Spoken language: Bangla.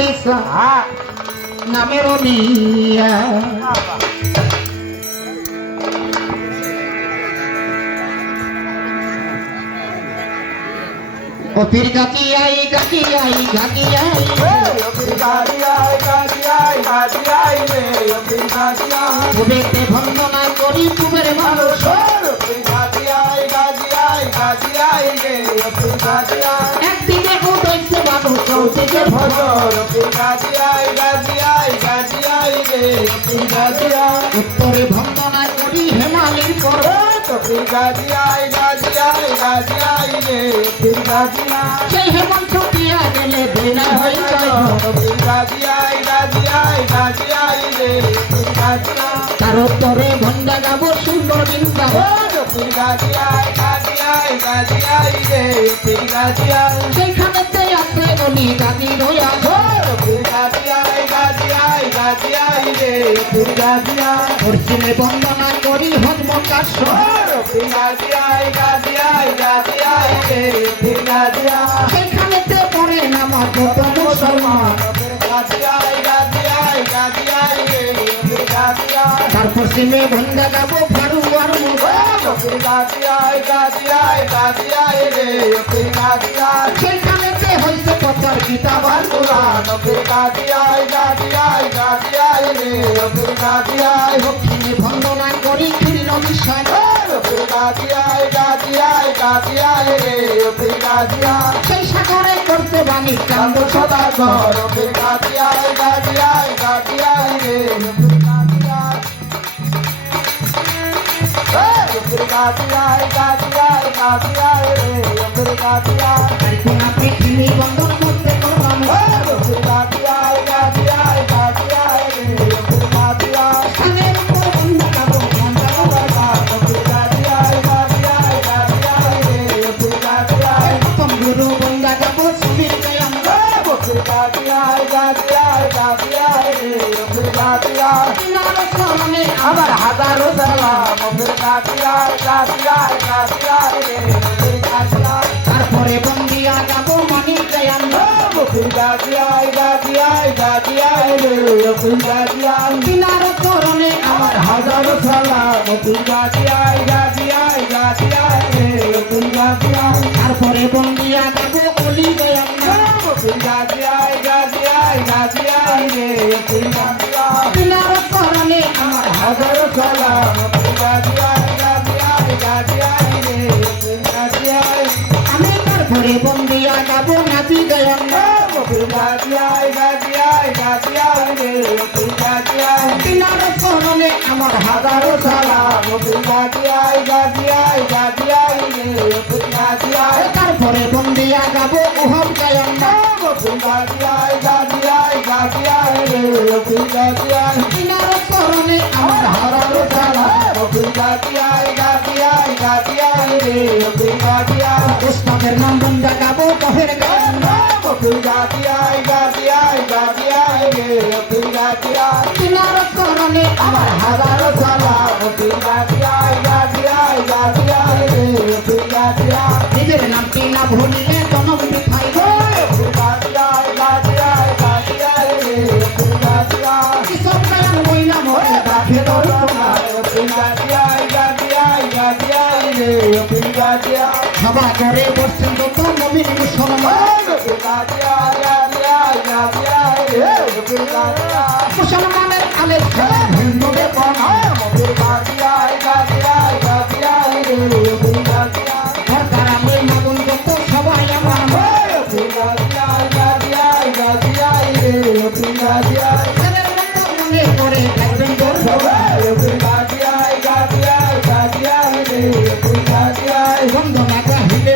দিছা নামের নিয়া ও পীর গাজিয়াই গাজিয়াই গাজিয়াই ও পীর গাজিয়াই গাজিয়াই গাজিয়াই রে ও পীর গাজিয়াই তবেতে বন্দনা করি তুমের ভালো ও পীর গাজিয়াই গাজিয়াই গাজিয়াই রে ও পীর গাজিয়াই একদিনে উঠেছে বাবু চৌদিকে ভজর ও পীর গাজিয়াই গাজিয়াই গাজিয়াই রে ও পীর গাজিয়াই উত্তরে বন্দনা করি হেমালির পর্বত ও পীর গাজিয়াই গাজিয়াই গাজিয়াই রে ও পীর গাজিয়াই সেই হেমন্ত দিয়া গেলে বেলা হয়ে যায় ও পীর গাজিয়াই গাজিয়াই গাজিয়াই রে ও পীর গাজিয়াই তার উত্তরে ভন্দা গাবো সুন্দর বৃন্দাবন ও পীর গাজিয়াই গাজিয়াই গাজিয়াই রে ও পীর গাজিয়াই সেইখানেতে আছে অলি গাদি রয়া ও পীর গাজিয়াই গাজিয়াই গাজিয়াই রে ও পীর গাজিয়াই পশ্চিমে বন্দনা করি হজমকার ও পীর গাজিয়াই গাজিয়াই গাজিয়াই রে ও পীর গাজিয়াই সেইখানেতে পড়ে নামাজ যত মুসলমান ও পীর গাজিয়াই গাজিয়াই গাজিয়াই রে ও পীর গাজিয়াই তার পশ্চিমে ভন্দা গাবো ফারুয়ার মুবারক ও পীর গাজিয়াই গাজিয়াই গাজিয়াই রে ও পীর গাজিয়াই সেইখানেতে হইছে পচার কিতাব আর কোরআন ও পীর গাজিয়াই গাজিয়াই গাজিয়াই রে ও পীর গাজিয়াই দক্ষিণে বন্দনা করি খিল নিশান ও পীর গাজিয়াই গাজিয়াই গাজিয়াই রে ও পীর গাজিয়াই সেই সাগরে করতে বাণী কান্দ কান্দ সদা সদাগর ও পীর গাজিয়াই গাজিয়াই গাজিয়াই রে ও পীর গাজিয়াই ও পীর গাজিয়াই গাজিয়াই গাজিয়াই রে ও পীর গাজিয়াই কোনা পৃথিবী বন্দন করতে করলাম ও পীর গাজিয়াই গাজিয়াই গাজিয়াই রে ও পীর গাজিয়াই স্থানের উপর বন্দা গাবো বন্দা ও পীর গাজিয়াই গাজিয়াই গাজিয়াই রে ও পীর গাজিয়াই প্রথম গুরু বন্দা গাবো সুবীর কয়াম ও পীর গাজিয়াই গাজিয়াই গাজিয়াই রে ও পীর গাজিয়াই তিনার স্মরণে আমার হাজারো সালাম ও পীর গাজিয়াই গাজিয়াই গাজিয়াই রে ও পীর গাজিয়াই তারপরে বন্দিয়া গাবো মানিক কয়াম ও পীর গাজিয়াই গাজিয়াই গাজিয়াই রে ও পীর গাজিয়াই তিনার স্মরণে আমার হাজারো সালাম ও পীর গাজিয়াই গাজিয়াই গাজিয়াই রে ও পীর গাজিয়াই তারপরে বন্দিয়া গাবো অলি কয়াম ও পীর গাজিয়াই গাজিয়াই গাজিয়াই রে ও পীর গাজিয়াই তিনার স্মরণে আমার হাজারো সালাম ও পীর গাজিয়াই গাজিয়াই গাজিয়াই রে ও পীর গাজিয়াই আমি তারপরে বন্দিয়া গাবো নাচি গয়াম ও পীর গাজিয়াই গাজিয়াই গাজিয়াই রে ও পীর গাজিয়াই তিনার স্মরণে আমার হাজারো সালাম ও পীর গাজিয়াই গাজিয়াই গাজিয়াই রে ও পীর গাজিয়াই তারপরে বন্দিয়া গাবো উহম গয়াম ও পীর গাজিয়াই গাজিয়াই গাজিয়াই রে ও পীর গাজিয়াই তিনার স্মরণে আমার হাজারো সালাম ও পীর গাজিয়াই গাজিয়াই গাজিয়াই রে ও পীর গাজিয়াই উস্তাদের নাম বন্দা গাবো কহের গান ও পীর গাজিয়াই গাজিয়াই গাজিয়াই রে ও পীর গাজিয়াই তিনার স্মরণে আমার হাজারো সালাম ও পীর গাজিয়াই গাজিয়াই গাজিয়াই রে ও পীর গাজিয়াই নিজের নামটি না ভুলিলে জনম বিথাই ও পীর গাজিয়াই গাজিয়াই গাজিয়াই রে ও পীর গাজিয়াই কিসব গায়ান বইলা মরে রাখে রাখে তোর তোর তোমার ও পীর গাজিয়াই গাজিয়াই গাজিয়াই রে ও পীর গাজিয়াই সভা করে বসছেন যত নবীন মুসলমান ও পীর গাজিয়াই গাজিয়াই গাজিয়াই রে ও পীর গাজিয়াই মুসলমানের আলে হিন্দু বেপন ও পীর গাজিয়াই গাজিয়াই গাজিয়াই রে ও পীর গাজিয়াই সরকার আমি মাগুন যত সবাই আমার ও পীর গাজিয়াই গাজিয়াই গাজিয়াই রে ও পীর গাজিয়াই ছেলের মতো মনে করে থাকবেন তোর সবাই ও পীর গাজিয়াই গাজিয়াই গাজিয়াই রে ও পীর গাজিয়াই বন্দনা গাহিলে